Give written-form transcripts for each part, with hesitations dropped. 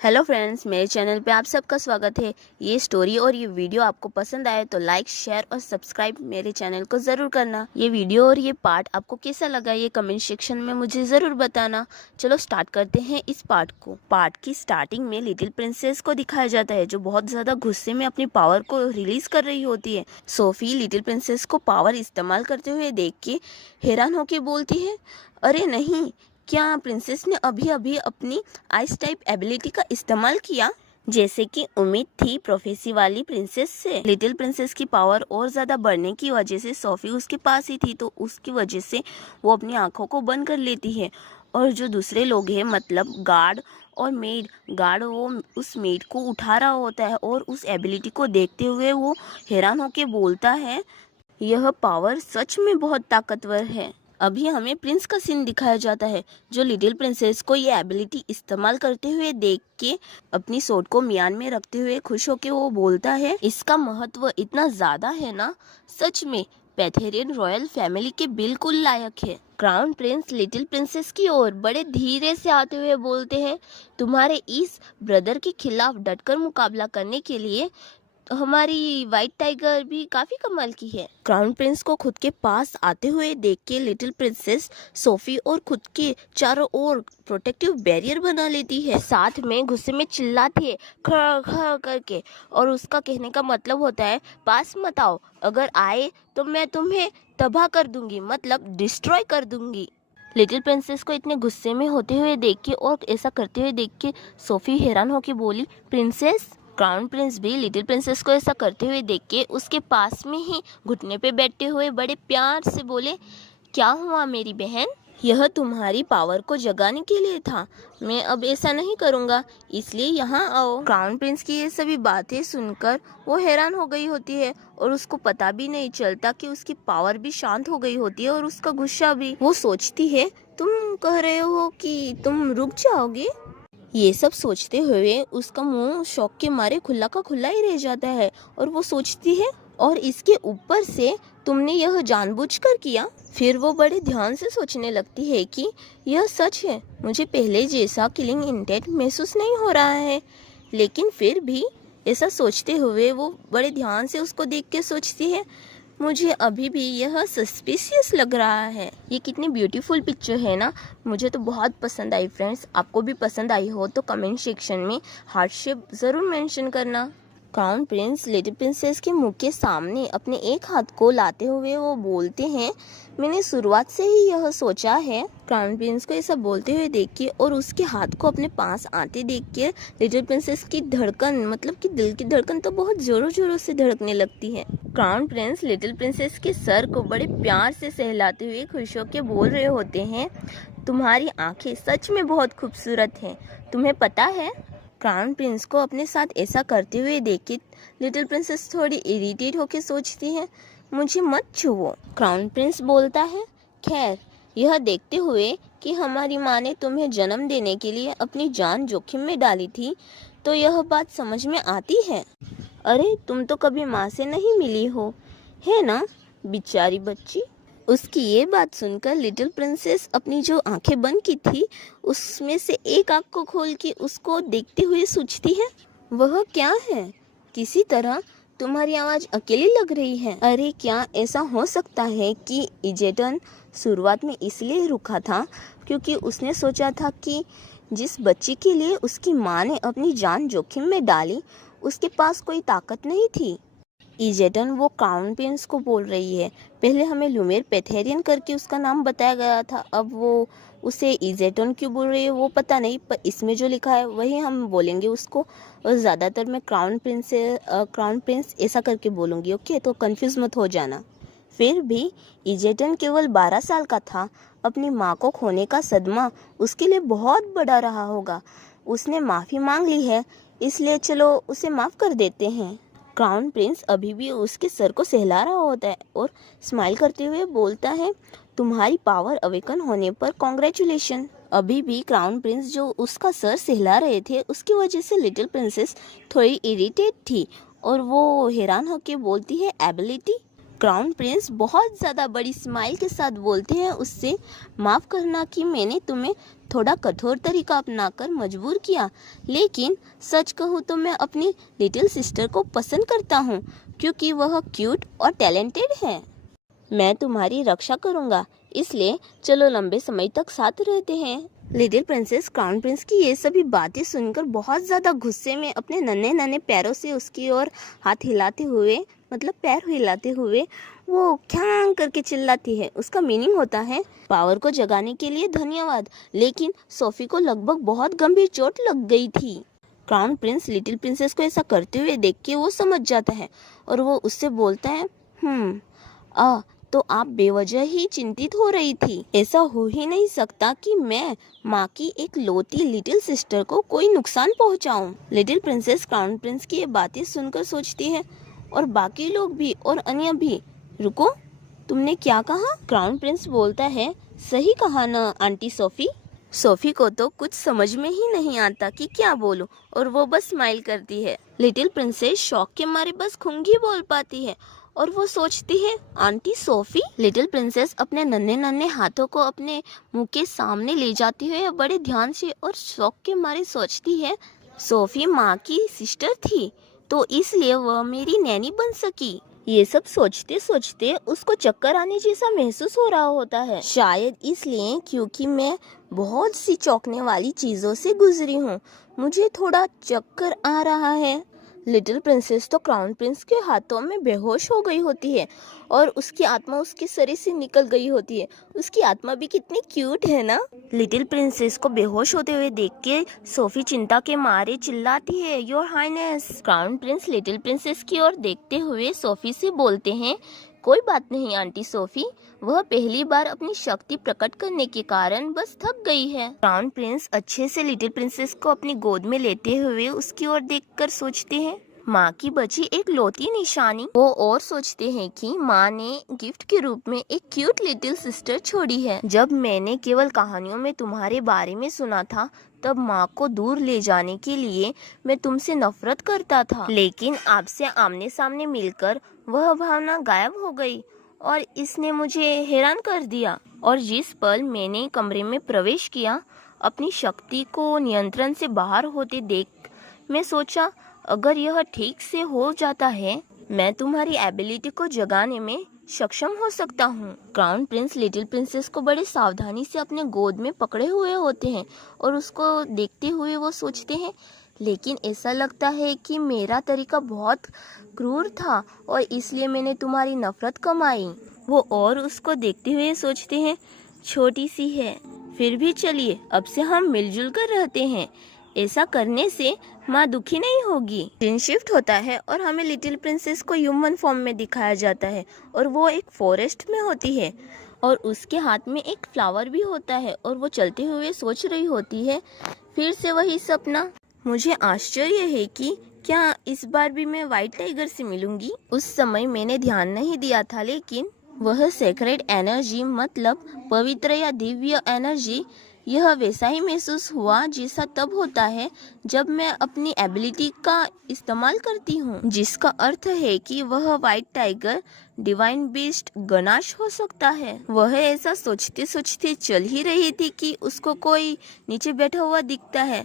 Hello friends, मेरे channel पे आप सबका स्वागत है। ये स्टोरी और ये वीडियो आपको पसंद आए तो लाइक, शेयर और सब्सक्राइब मेरे चैनल को ज़रूर करना। ये वीडियो और ये पार्ट आपको कैसा लगा ये कमेंट सेक्शन में मुझे ज़रूर बताना। चलो स्टार्ट करते हैं इस पार्ट को। पार्ट की स्टार्टिंग में लिटिल प्रिंसेस को दिखाया जाता है जो बहुत ज़्यादा गुस्से में अपनी पावर को रिलीज कर रही होती है। सोफी लिटिल प्रिंसेस को पावर इस्तेमाल करते हुए देख के हैरान होकर बोलती है, अरे नहीं, क्या प्रिंसेस ने अभी अभी अपनी आइस टाइप एबिलिटी का इस्तेमाल किया? जैसे कि उम्मीद थी प्रोफेसी वाली प्रिंसेस से। लिटिल प्रिंसेस की पावर और ज़्यादा बढ़ने की वजह से सोफी उसके पास ही थी, तो उसकी वजह से वो अपनी आंखों को बंद कर लेती है। और जो दूसरे लोग हैं, मतलब गार्ड और मेड, गार्ड वो उस मेड को उठा रहा होता है और उस एबिलिटी को देखते हुए वो हैरान होकर बोलता है, यह पावर सच में बहुत ताकतवर है। अभी हमें प्रिंस का सीन दिखाया जाता है जो लिटिल प्रिंसेस को ये एबिलिटी इस्तेमाल करते हुए देख के अपनी सोट को म्यान में रखते हुए खुश होकर वो बोलता है, इसका महत्व इतना ज्यादा है ना, सच में पैथेरियन रॉयल फैमिली के बिल्कुल लायक है। क्राउन प्रिंस लिटिल प्रिंसेस की ओर बड़े धीरे से आते हुए बोलते हैं, तुम्हारे इस ब्रदर के खिलाफ डटकर मुकाबला करने के लिए हमारी व्हाइट टाइगर भी काफी कमाल की है। क्राउन प्रिंस को खुद के पास आते हुए देख के लिटिल प्रिंसेस सोफी और खुद के चारों ओर प्रोटेक्टिव बैरियर बना लेती है। साथ में गुस्से में चिल्लाती है खड़ खड़ करके, और उसका कहने का मतलब होता है, पास मत आओ, अगर आए तो मैं तुम्हें तबाह कर दूंगी, मतलब डिस्ट्रॉय कर दूंगी। लिटिल प्रिंसेस को इतने गुस्से में होते हुए देख के और ऐसा करते हुए देख के सोफी हैरान होकर बोली, प्रिंसेस? क्राउन प्रिंस भी लिटिल प्रिंसेस को ऐसा करते हुए देख के उसके पास में ही घुटने पे बैठते हुए बड़े प्यार से बोले, क्या हुआ मेरी बहन? यह तुम्हारी पावर को जगाने के लिए था। मैं अब ऐसा नहीं करूँगा, इसलिए यहाँ आओ। क्राउन प्रिंस की ये सभी बातें सुनकर वो हैरान हो गई होती है और उसको पता भी नहीं चलता कि उसकी पावर भी शांत हो गई होती है और उसका गुस्सा भी। वो सोचती है, तुम कह रहे हो कि तुम रुक जाओगे? ये सब सोचते हुए उसका मुंह शौक के मारे खुला का खुला ही रह जाता है और वो सोचती है, और इसके ऊपर से तुमने यह जानबूझकर किया? फिर वो बड़े ध्यान से सोचने लगती है कि यह सच है, मुझे पहले जैसा किलिंग इंटेंट महसूस नहीं हो रहा है। लेकिन फिर भी ऐसा सोचते हुए वो बड़े ध्यान से उसको देख के सोचती है, मुझे अभी भी यह सस्पिशियस लग रहा है। ये कितनी ब्यूटीफुल पिक्चर है ना, मुझे तो बहुत पसंद आई फ्रेंड्स। आपको भी पसंद आई हो तो कमेंट सेक्शन में हार्ट शेप ज़रूर मेंशन करना। क्राउन प्रिंस लिटिल प्रिंसेस के मुंह के सामने अपने एक हाथ को लाते हुए वो बोलते हैं, मैंने शुरुआत से ही यह सोचा है। क्राउन प्रिंस को ऐसा बोलते हुए देख के और उसके हाथ को अपने पास आते देख के लिटिल प्रिंसेस की धड़कन, मतलब कि दिल की धड़कन तो बहुत जोरों जोरों से धड़कने लगती है। क्राउन प्रिंस लिटिल प्रिंसेस के सर को बड़े प्यार से सहलाते हुए खुश होकर बोल रहे होते हैं, तुम्हारी आंखें सच में बहुत खूबसूरत हैं, तुम्हें पता है? क्राउन प्रिंस को अपने साथ ऐसा करते हुए देख के लिटिल प्रिंसेस थोड़ी इरिटेट होकर सोचती है, मुझे मत छुओ। क्राउन प्रिंस बोलता है, खैर, यह देखते हुए कि हमारी माँ ने तुम्हें जन्म देने के लिए अपनी जान जोखिम में डाली थी, तो यह बात समझ में आती है। अरे तुम तो कभी माँ से नहीं मिली हो, है ना, बेचारी बच्ची। उसकी ये बात सुनकर लिटिल प्रिंसेस अपनी जो आंखें बंद की थी उसमें से एक आंख को खोल के उसको देखते हुए सोचती है, वह क्या है? किसी तरह तुम्हारी आवाज़ अकेली लग रही है। अरे क्या ऐसा हो सकता है कि इजेटन शुरुआत में इसलिए रुका था क्योंकि उसने सोचा था कि जिस बच्ची के लिए उसकी माँ ने अपनी जान जोखिम में डाली उसके पास कोई ताकत नहीं थी। इजेटन वो क्राउन प्रिंस को बोल रही है, पहले हमें लुमेर पैथेरियन करके उसका नाम बताया गया था, अब वो उसे इजेटन क्यों बोल रही है वो पता नहीं, पर इसमें जो लिखा है वही हम बोलेंगे उसको। और ज़्यादातर मैं क्राउन प्रिंस ऐसा करके बोलूँगी, ओके, तो कंफ्यूज मत हो जाना। फिर भी इजेटन केवल 12 साल का था, अपनी माँ को खोने का सदमा उसके लिए बहुत बड़ा रहा होगा। उसने माफ़ी मांग ली है, इसलिए चलो उसे माफ़ कर देते हैं। क्राउन प्रिंस अभी भी उसके सर को सहला रहा होता है और स्माइल करते हुए बोलता है, तुम्हारी पावर अवेकन होने पर कॉन्ग्रेचुलेशन। अभी भी क्राउन प्रिंस जो उसका सर सहला रहे थे उसकी वजह से लिटिल प्रिंसेस थोड़ी इरिटेट थी और वो हैरान होकर बोलती है, एबिलिटी? क्राउन प्रिंस बहुत ज़्यादा बड़ी स्माइल के साथ बोलते हैं उससे, माफ़ करना कि मैंने तुम्हें थोड़ा कठोर तरीका अपनाकर मजबूर किया। लेकिन सच कहूँ तो मैं अपनी लिटिल सिस्टर को पसंद करता हूँ क्योंकि वह क्यूट और टैलेंटेड है। मैं तुम्हारी रक्षा करूँगा, इसलिए चलो लंबे समय तक साथ रहते हैं। लिटिल प्रिंसेस क्राउन प्रिंस की ये सभी बातें सुनकर बहुत ज़्यादा गुस्से में अपने नन्हे नन्हे पैरों से उसकी ओर हाथ हिलाते हुए, मतलब पैर हिलाते हुए वो क्या करके चिल्लाती है। उसका मीनिंग होता है पावर को जगाने के लिए धन्यवाद। लेकिन सोफी को लगभग बहुत गंभीर चोट लग गई थी। क्राउन प्रिंस लिटिल प्रिंसेस को ऐसा करते हुए देख के वो समझ जाता है और वो उससे बोलता है, तो आप बेवजह ही चिंतित हो रही थी। ऐसा हो ही नहीं सकता कि मैं माँ की एक लौती लिटिल सिस्टर को कोई नुकसान पहुँचाऊँ। लिटिल प्रिंसेस क्राउन प्रिंस की ये बातें सुनकर सोचती है और बाकी लोग भी और अन्य भी। रुको, तुमने क्या कहा? क्राउन प्रिंस बोलता है, सही कहा ना आंटी सोफी। सोफी को तो कुछ समझ में ही नहीं आता कि क्या बोलूं और वो बस स्माइल करती है। लिटिल प्रिंसेस शौक के मारे बस खूंगी बोल पाती है और वो सोचती है, आंटी सोफी। लिटिल प्रिंसेस अपने नन्हे नन्हे हाथों को अपने मुंह के सामने ले जाती है बड़े ध्यान से और शौक के मारे सोचती है, सोफी माँ की सिस्टर थी तो इसलिए वह मेरी नैनी बन सकी। ये सब सोचते सोचते उसको चक्कर आने जैसा महसूस हो रहा होता है। शायद इसलिए क्योंकि मैं बहुत सी चौंकने वाली चीजों से गुजरी हूँ, मुझे थोड़ा चक्कर आ रहा है। लिटिल प्रिंसेस तो क्राउन प्रिंस के हाथों में बेहोश हो गई होती है और उसकी आत्मा उसके शरीर से निकल गई होती है। उसकी आत्मा भी कितनी क्यूट है ना। लिटिल प्रिंसेस को बेहोश होते हुए देख के सोफी चिंता के मारे चिल्लाती है, your highness. Crown prince little princess की ओर देखते हुए सोफी से बोलते हैं, कोई बात नहीं आंटी सोफी, वह पहली बार अपनी शक्ति प्रकट करने के कारण बस थक गई है। क्राउन प्रिंस अच्छे से लिटिल प्रिंसेस को अपनी गोद में लेते हुए उसकी ओर देखकर सोचते हैं, माँ की बची एक लौती निशानी। वो और सोचते हैं कि माँ ने गिफ्ट के रूप में एक क्यूट लिटिल सिस्टर छोड़ी है। जब मैंने केवल कहानियों में तुम्हारे बारे में सुना था तब माँ को दूर ले जाने के लिए मैं तुमसे नफरत करता था, लेकिन आपसे आमने सामने मिलकर वह भावना गायब हो गई और इसने मुझे हैरान कर दिया। और जिस पल मैंने कमरे में प्रवेश किया, अपनी शक्ति को नियंत्रण से बाहर होते देख मैं सोचा, अगर यह ठीक से हो जाता है मैं तुम्हारी एबिलिटी को जगाने में सक्षम हो सकता हूँ। क्राउन प्रिंस लिटिल प्रिंसेस को बड़े सावधानी से अपने गोद में पकड़े हुए होते हैं और उसको देखते हुए वो सोचते हैं, लेकिन ऐसा लगता है कि मेरा तरीका बहुत क्रूर था और इसलिए मैंने तुम्हारी नफरत कमाई। वो और उसको देखते हुए सोचते हैं, छोटी सी है फिर भी चलिए अब से हम मिलजुल कर रहते हैं, ऐसा करने से माँ दुखी नहीं होगी। सीन शिफ्ट होता है और हमें लिटिल प्रिंसेस को ह्यूमन फॉर्म में दिखाया जाता है और वो एक फॉरेस्ट में होती है और उसके हाथ में एक फ्लावर भी होता है और वो चलते हुए सोच रही होती है, फिर से वही सपना। मुझे आश्चर्य है कि क्या इस बार भी मैं व्हाइट टाइगर से मिलूंगी। उस समय मैंने ध्यान नहीं दिया था, लेकिन वह सेक्रेड एनर्जी मतलब पवित्र या दिव्य एनर्जी, यह वैसा ही महसूस हुआ जैसा तब होता है जब मैं अपनी एबिलिटी का इस्तेमाल करती हूँ, जिसका अर्थ है कि वह white tiger divine beast ganache हो सकता है। वह ऐसा सोचते सोचते चल ही रही थी कि उसको कोई नीचे बैठा हुआ दिखता है।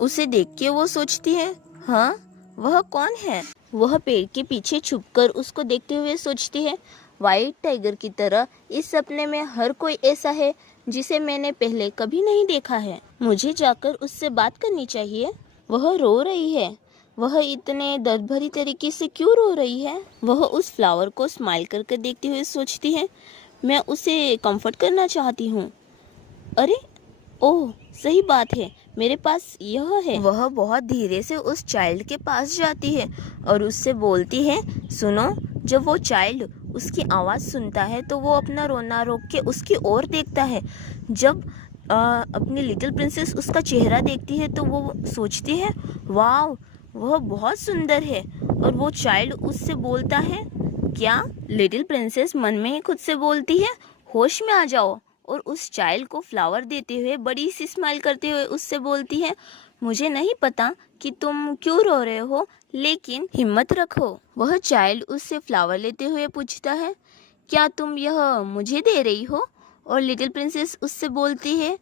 उसे देख के वो सोचती है, हाँ वह कौन है। वह पेड़ के पीछे छुपकर उसको देखते हुए सोचती है, व्हाइट टाइगर की तरह इस सपने में हर कोई ऐसा है जिसे मैंने पहले कभी नहीं देखा है। मुझे जाकर उससे बात करनी चाहिए। वह रो रही है, वह इतने दर्द भरी तरीके से क्यों रो रही है। वह उस फ्लावर को स्माइल करके देखते हुए सोचती है, मैं उसे कंफर्ट करना चाहती हूँ। अरे ओह सही बात है, मेरे पास यह है। वह बहुत धीरे से उस चाइल्ड के पास जाती है और उससे बोलती है, सुनो। जब वो चाइल्ड उसकी आवाज़ सुनता है तो वो अपना रोना रोक के उसकी ओर देखता है। जब अपनी लिटिल प्रिंसेस उसका चेहरा देखती है तो वो सोचती है, वाह वह बहुत सुंदर है। और वो चाइल्ड उससे बोलता है, क्या। लिटिल प्रिंसेस मन में ही खुद से बोलती है, होश में आ जाओ। और उस चाइल्ड को फ्लावर देते हुए बड़ी सी स्माइल करते हुए उससे बोलती है, मुझे नहीं पता कि तुम क्यों रो रहे हो, लेकिन हिम्मत रखो। वह चाइल्ड उससे फ्लावर लेते हुए पूछता है, क्या तुम यह मुझे दे रही हो। और लिटिल प्रिंसेस उससे बोलती है,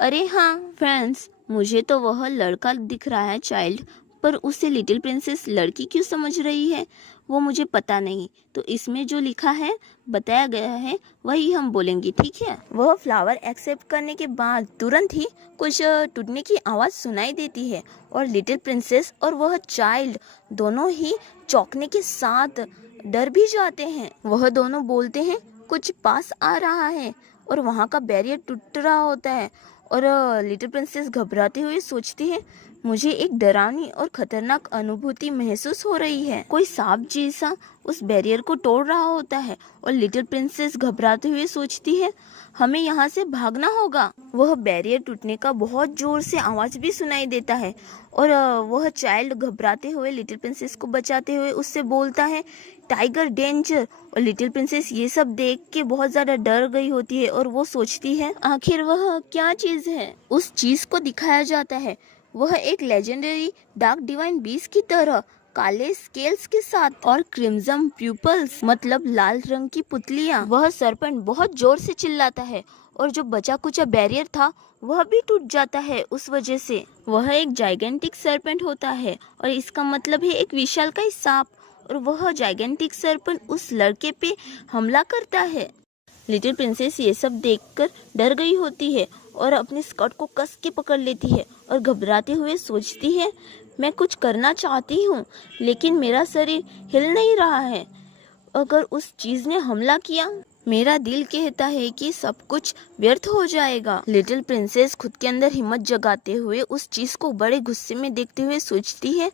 अरे हाँ फ्रेंड्स, मुझे तो वह लड़का दिख रहा है चाइल्ड, पर उसे लिटिल प्रिंसेस लड़की क्यों समझ रही है वो मुझे पता नहीं। तो इसमें जो लिखा है, बताया गया है, वही हम बोलेंगे, ठीक है। वह फ्लावर एक्सेप्ट करने के बाद तुरंत ही कुछ टूटने की आवाज़ सुनाई देती है और लिटिल प्रिंसेस और वह चाइल्ड दोनों ही चौंकने के साथ डर भी जाते हैं। वह दोनों बोलते हैं कुछ पास आ रहा है और वहाँ का बैरियर टूट रहा होता है और लिटिल प्रिंसेस घबराते हुए सोचती है, मुझे एक डरावनी और खतरनाक अनुभूति महसूस हो रही है। कोई सांप जैसा उस बैरियर को तोड़ रहा होता है और लिटिल प्रिंसेस घबराते हुए सोचती है, हमें यहाँ से भागना होगा। वह बैरियर टूटने का बहुत जोर से आवाज भी सुनाई देता है और वह चाइल्ड घबराते हुए लिटिल प्रिंसेस को बचाते हुए उससे बोलता है, टाइगर डेंजर। और लिटिल प्रिंसेस ये सब देख के बहुत ज्यादा डर गई होती है और वो सोचती है आखिर वह क्या चीज है। उस चीज को दिखाया जाता है, वह एक लेजेंडरी डार्क डिवाइन बीस्ट की तरह काले स्केल्स के साथ और क्रिम्सन प्यूपल्स मतलब लाल रंग की पुतलियां। वह सरपंच बहुत जोर से चिल्लाता है और जो बचा कुचा बैरियर था वह भी टूट जाता है। उस वजह से वह एक जाइगेंटिक सरपेंट होता है और इसका मतलब है एक विशालकाय सांप, और वह जाइगेंटिक सरपेंट उस लड़के पे हमला करता है। लिटिल प्रिंसेस ये सब देखकर डर गई होती है और अपने स्कर्ट को कस के पकड़ लेती है और घबराते हुए सोचती है, मैं कुछ करना चाहती हूँ लेकिन मेरा शरीर हिल नहीं रहा है। अगर उस चीज ने हमला किया, मेरा दिल कहता है कि सब कुछ व्यर्थ हो जाएगा। लिटिल प्रिंसेस खुद के अंदर हिम्मत जगाते हुए उस चीज को बड़े गुस्से में देखते हुए सोचती है,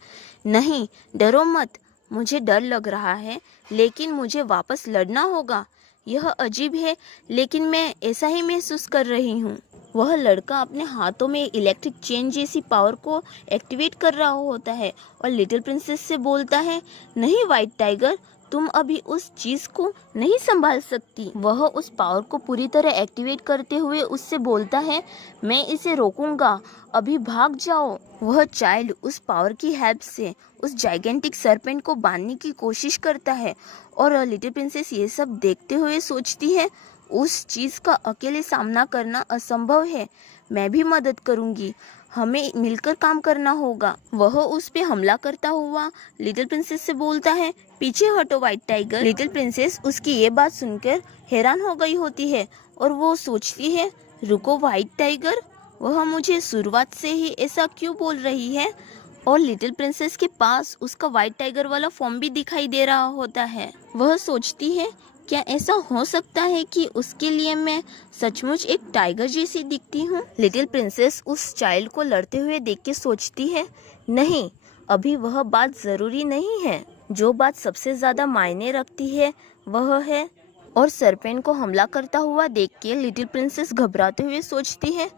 नहीं डरो मत, मुझे डर लग रहा है लेकिन मुझे वापस लड़ना होगा। यह अजीब है लेकिन मैं ऐसा ही महसूस कर रही हूँ। वह लड़का अपने हाथों में इलेक्ट्रिक चेन जैसी पावर को एक्टिवेट कर रहा होता है और लिटिल प्रिंसेस से बोलता है, नहीं व्हाइट टाइगर, तुम अभी उस चीज को नहीं संभाल सकती। वह उस पावर को पूरी तरह एक्टिवेट करते हुए उससे बोलता है, मैं इसे रोकूंगा, अभी भाग जाओ। वह चाइल्ड उस पावर की हेल्प से उस जाइगेंटिक सरपेंट को बांधने की कोशिश करता है और लिटिल प्रिंसेस ये सब देखते हुए सोचती है, उस चीज का अकेले सामना करना असंभव है, मैं भी मदद करूंगी, हमें मिलकर काम करना होगा। वह उस पे हमला करता हुआ लिटिल प्रिंसेस से बोलता है, पीछे हटो व्हाइट टाइगर। लिटिल प्रिंसेस उसकी ये बात सुनकर हैरान हो गई होती है और वो सोचती है, रुको व्हाइट टाइगर, वह मुझे शुरुआत से ही ऐसा क्यों बोल रही है। और लिटिल प्रिंसेस के पास उसका व्हाइट टाइगर वाला फॉर्म भी दिखाई दे रहा होता है। वह सोचती है, क्या ऐसा हो सकता है कि उसके लिए मैं सचमुच एक टाइगर जैसी दिखती हूँ। लिटिल प्रिंसेस उस चाइल्ड को लड़ते हुए देख के सोचती है, नहीं अभी वह बात जरूरी नहीं है, जो बात सबसे ज्यादा मायने रखती है वह है। और सरपेंट को हमला करता हुआ देख के लिटिल प्रिंसेस घबराते हुए सोचती है,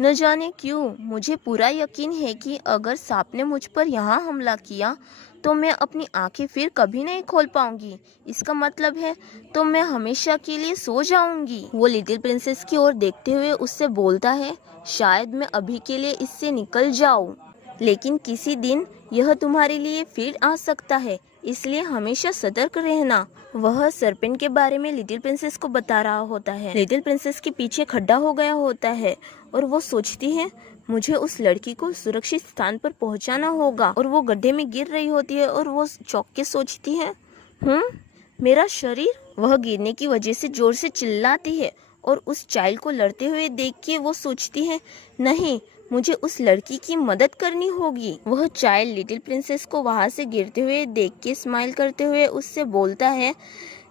न जाने क्यों मुझे पूरा यकीन है कि अगर सांप ने मुझ पर यहाँ हमला किया तो मैं अपनी आंखें फिर कभी नहीं खोल पाऊंगी। इसका मतलब है तो मैं हमेशा के लिए सो जाऊंगी। वो लिटिल प्रिंसेस की ओर देखते हुए उससे बोलता है, शायद मैं अभी के लिए इससे निकल जाऊं, लेकिन किसी दिन यह तुम्हारे लिए फिर आ सकता है, इसलिए हमेशा सतर्क रहना। वह सरपेंट के बारे में लिटिल प्रिंसेस को बता रहा होता है। लिटिल प्रिंसेस के पीछे खड्डा हो गया होता है और वो सोचती है, मुझे उस लड़की को सुरक्षित स्थान पर पहुंचाना होगा। और वो गड्ढे में गिर रही होती है और वो चौंक के सोचती है, मेरा शरीर। वह गिरने की वजह से जोर से चिल्लाती है और उस चाइल्ड को लड़ते हुए देख के वो सोचती है, नहीं मुझे उस लड़की की मदद करनी होगी। वह चाइल्ड लिटिल प्रिंसेस को वहां से गिरते हुए देख के स्माइल करते हुए उससे बोलता है,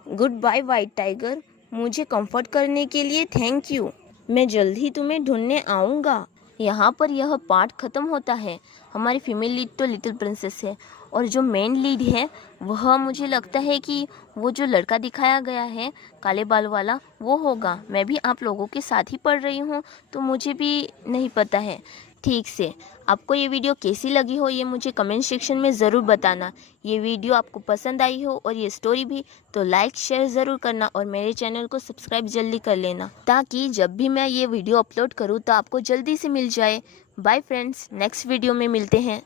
गुड बाय व्हाइट टाइगर, मुझे कंफर्ट करने के लिए थैंक यू, मैं जल्द ही तुम्हें ढूंढने आऊँगा। यहाँ पर यह पार्ट खत्म होता है। हमारी फीमेल लीड तो लिटिल प्रिंसेस है और जो मेन लीड है वह मुझे लगता है कि वो जो लड़का दिखाया गया है काले बाल वाला वो होगा। मैं भी आप लोगों के साथ ही पढ़ रही हूँ तो मुझे भी नहीं पता है ठीक से। आपको ये वीडियो कैसी लगी हो ये मुझे कमेंट सेक्शन में ज़रूर बताना। ये वीडियो आपको पसंद आई हो और ये स्टोरी भी तो लाइक शेयर ज़रूर करना और मेरे चैनल को सब्सक्राइब जल्दी कर लेना ताकि जब भी मैं ये वीडियो अपलोड करूँ तो आपको जल्दी से मिल जाए। बाय फ्रेंड्स, नेक्स्ट वीडियो में मिलते हैं।